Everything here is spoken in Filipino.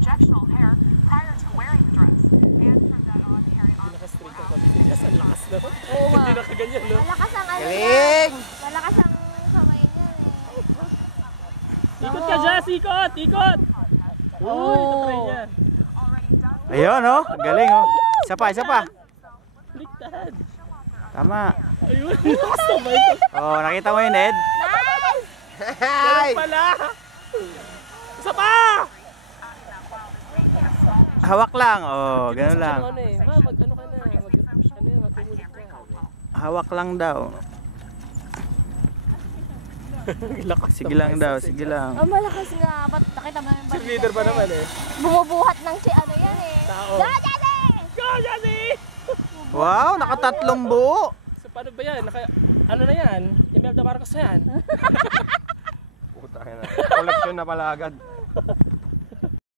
objectionable hair prior to wearing the dress. And from that on, Harry Pinaka-straight ang kami. Yes, ang lakas na. Oo nga. Hindi nakaganyan, no? Malakas ang ano Galing! niya. Malakas ang kamay niya eh. Ikot ka, Jazz! Ikot! Ikot! Uy, tatry niya. Ayun, oh. Galing, oh. Isa pa, isa pa. Baliktad. Tama. Ayun, lakas naman ito. Oh, nakita mo yun, Ed? Ganun pala. Isa pa! Hawak lang. Oh, ganun lang. Ano eh, ma, mag-ano ka na. Mag-umulit ka. Hawak lang daw. Lakas Sige lang daw, sige lang. Ang malakas nga. Ba't nakita mo yung baliktad Leader pa niya naman eh. eh. Bumubuhat ng si ano yan eh. Tao. Go, Jazzy! Go, Jazzy! Wow, nakatatlong buo. So paano ba yan? Ano na yan? Imelda Marcos na yan? Puta na. Koleksyon na pala agad.